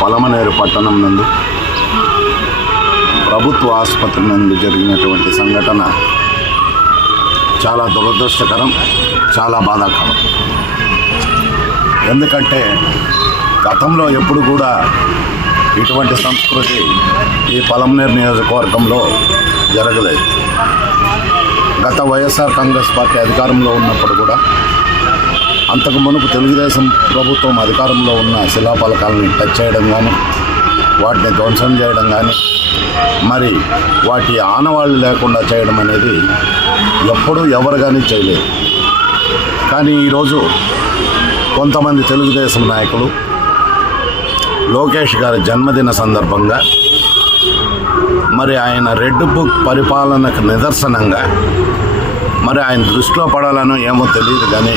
పలమనేరు పట్టణం నందు ప్రభుత్వ ఆసుపత్రి నందు జరిగినటువంటి సంఘటన చాలా దురదృష్టకరం చాలా బాధాకరం. ఎందుకంటే గతంలో ఎప్పుడు కూడా ఇటువంటి సంస్కృతి ఈ పలమనేరు నియోజకవర్గంలో జరగలేదు. గత వైఎస్ఆర్ కాంగ్రెస్ పార్టీ అధికారంలో ఉన్నప్పుడు కూడా అంతకు మునుపు తెలుగుదేశం ప్రభుత్వం అధికారంలో ఉన్న శిలాఫలకాలను టచ్ చేయడం కానీ వాటిని ధ్వంసం చేయడం కానీ మరి వాటి ఆనవాళ్ళు లేకుండా చేయడం అనేది ఎప్పుడూ ఎవరు కానీ చేయలేదు. కానీ ఈరోజు కొంతమంది తెలుగుదేశం నాయకులు లోకేష్ గారి జన్మదిన సందర్భంగా మరి ఆయన రెడ్ బుక్ పరిపాలనకు నిదర్శనంగా మరి ఆయన దృష్టిలో పడాలనో ఏమో తెలియదు కానీ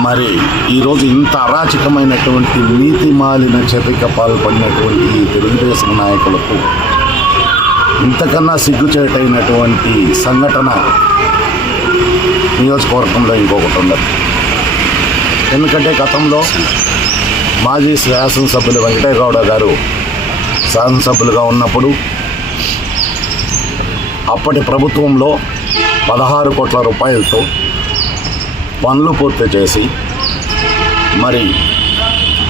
మరి ఈరోజు ఇంత అరాచకమైనటువంటి నీతి మాలిన చర్యకు పాల్పడినటువంటి ఈ తెలుగుదేశం నాయకులకు ఇంతకన్నా సిగ్గుచేటైనటువంటి సంఘటన నియోజకవర్గంలో ఇంకొకటి ఉండదు ఎందుకంటే గతంలో మాజీ శాసనసభ్యులు వెంకటేగౌడ గారు శాసనసభ్యులుగా ఉన్నప్పుడు అప్పటి ప్రభుత్వంలో పదహారు కోట్ల రూపాయలతో పనులు పూర్తి చేసి మరి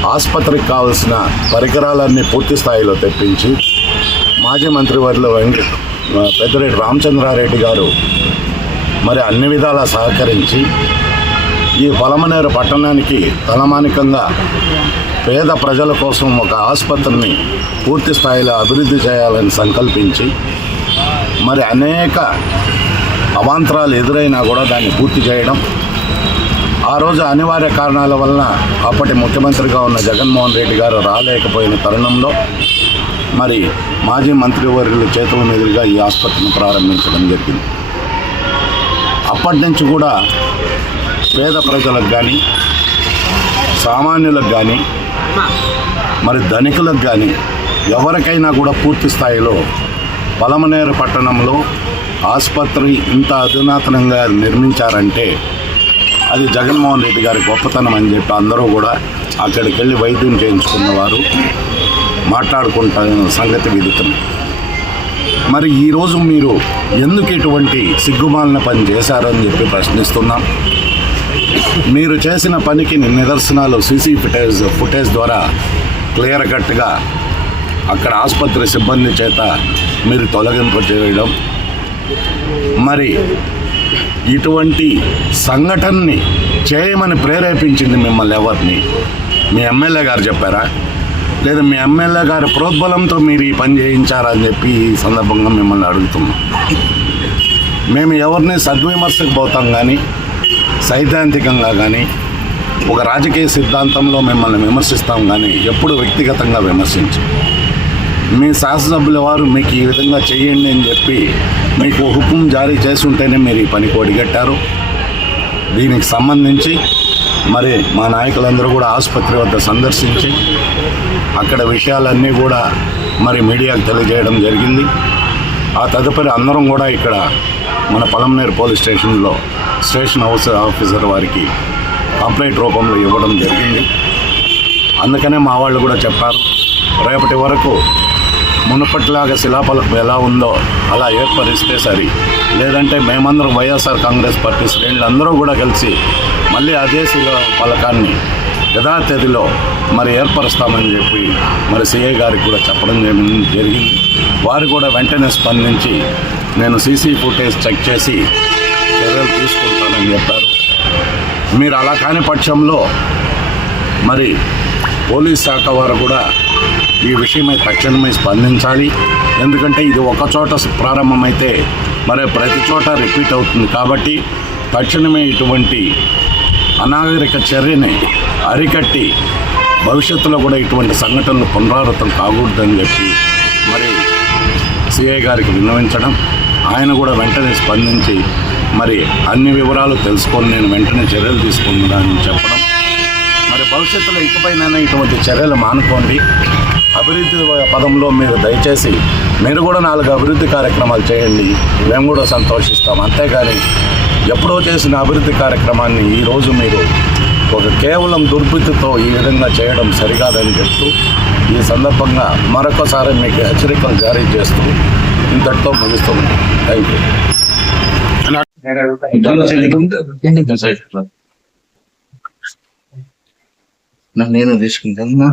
ఆసుపత్రికి కావలసిన పరికరాలన్నీ పూర్తి స్థాయిలో తెప్పించి మాజీ మంత్రివర్యులు వెంకట పెద్దరెడ్డి రామచంద్రారెడ్డి గారు మరి అన్ని విధాలా సహకరించి ఈ పొలమనేరు పట్టణానికి తలమానికంగా పేద ప్రజల కోసం ఒక ఆసుపత్రిని పూర్తి స్థాయిలో అభివృద్ధి చేయాలని సంకల్పించి మరి అనేక అవాంతరాలు ఎదురైనా కూడా దాన్ని పూర్తి చేయడం ఆ రోజు అనివార్య కారణాల వలన అప్పటి ముఖ్యమంత్రిగా ఉన్న జగన్మోహన్ రెడ్డి గారు రాలేకపోయిన తరుణంలో మరి మాజీ మంత్రివర్యుల చేతుల మీదుగా ఈ ఆసుపత్రిని ప్రారంభించడం జరిగింది. అప్పటి నుంచి కూడా పేద ప్రజలకు కానీ సామాన్యులకు కానీ మరి ధనికులకు కానీ ఎవరికైనా కూడా పూర్తి స్థాయిలో పలమనేరు పట్టణంలో ఆసుపత్రి ఇంత అధునాతనంగా నిర్మించారంటే అది జగన్మోహన్ రెడ్డి గారి గొప్పతనం అని చెప్పి అందరూ కూడా అక్కడికి వెళ్ళి వైద్యం చేయించుకున్నవారు మాట్లాడుకుంటున్న సంగతి విదితం. మరి ఈరోజు మీరు ఎందుకు ఇటువంటి సిగ్గుమాలిన పని చేశారని చెప్పి ప్రశ్నిస్తున్నాం. మీరు చేసిన పనికి నిదర్శనాలు సీసీ ఫుటేజ్ ఫుటేజ్ ద్వారా క్లియర్ కట్గా అక్కడ ఆసుపత్రి సిబ్బంది చేత మీరు తొలగింపు చేయడం మరి ఇటువంటి సంఘటనని చేయమని ప్రేరేపించింది మిమ్మల్ని ఎవరిని? మీ ఎమ్మెల్యే గారు చెప్పారా? లేదా మీ ఎమ్మెల్యే గారి ప్రోద్బలంతో మీరు ఈ పని చేయించారని చెప్పి ఈ సందర్భంగా మిమ్మల్ని అడుగుతున్నాం. మేము ఎవరిని సద్విమర్శకు పోతాం కానీ సైద్ధాంతికంగా కానీ ఒక రాజకీయ సిద్ధాంతంలో మిమ్మల్ని విమర్శిస్తాం కానీ ఎప్పుడు వ్యక్తిగతంగా విమర్శించం. మీ శాసనసభ్యుల వారు మీకు ఈ విధంగా చేయండి అని చెప్పి మీకు హుకుం జారీ చేస్తుంటేనే మీరు ఈ పనికి ఒడిగట్టారు దీనికి సంబంధించి మరి మా నాయకులందరూ కూడా ఆసుపత్రి వద్ద సందర్శించి అక్కడ విషయాలన్నీ కూడా మరి మీడియాకు తెలియజేయడం జరిగింది. ఆ తదుపరి అందరం కూడా ఇక్కడ మన పొలంనేరు పోలీస్ స్టేషన్లో స్టేషన్ హౌస్ ఆఫీసర్ వారికి కంప్లైంట్ రూపంలో ఇవ్వడం జరిగింది. అందుకనే మా వాళ్ళు కూడా చెప్పారు రేపటి వరకు మునుపటిలాగా శిలాఫలకం ఎలా ఉందో అలా ఏర్పరిస్తే సరి. లేదంటే మేమందరం వైఎస్ఆర్ కాంగ్రెస్ పార్టీ శ్రేణులు అందరూ కూడా కలిసి మళ్ళీ అదే శిలా ఫలకాన్ని యథాతథిలో మరి ఏర్పరుస్తామని చెప్పి మరి సీఏ గారికి కూడా చెప్పడం జరిగింది. వారు కూడా వెంటనే స్పందించి నేను సీసీ ఫుటేజ్ చెక్ చేసి చర్యలు తీసుకుంటానని చెప్పారు. మీరు అలా కాని పక్షంలో మరి పోలీస్ శాఖ వారు కూడా ఈ విషయమై తక్షణమై స్పందించాలి. ఎందుకంటే ఇది ఒక చోట ప్రారంభమైతే మరి ప్రతి చోట రిపీట్ అవుతుంది కాబట్టి తక్షణమే ఇటువంటి అనాగరిక చర్యని అరికట్టి భవిష్యత్తులో కూడా ఇటువంటి సంఘటనలు పునరావృతం కాకూడదని చెప్పి మరి సిఐ గారికి విన్నవించడం ఆయన కూడా వెంటనే స్పందించి మరి అన్ని వివరాలు తెలుసుకొని నేను వెంటనే చర్యలు తీసుకుంటున్నానని చెప్పడం. మరి భవిష్యత్తులో ఇకపైన ఇటువంటి చర్యలు మానుకోండి. అభివృద్ధి పదంలో మీరు దయచేసి మీరు కూడా నాలుగు అభివృద్ధి కార్యక్రమాలు చేయండి. మేము కూడా సంతోషిస్తాం. అంతేగాని ఎప్పుడో చేసిన అభివృద్ధి కార్యక్రమాన్ని ఈరోజు మీరు ఒక కేవలం దుర్బుద్ధితో ఈ విధంగా చేయడం సరికాదని చెప్తూ ఈ సందర్భంగా మరొకసారి మీకు హెచ్చరికలు జారీ చేస్తూ ఇంతటితో ముగిస్తున్నాం థ్యాంక్ యూ నేను తీసుకుంటాను.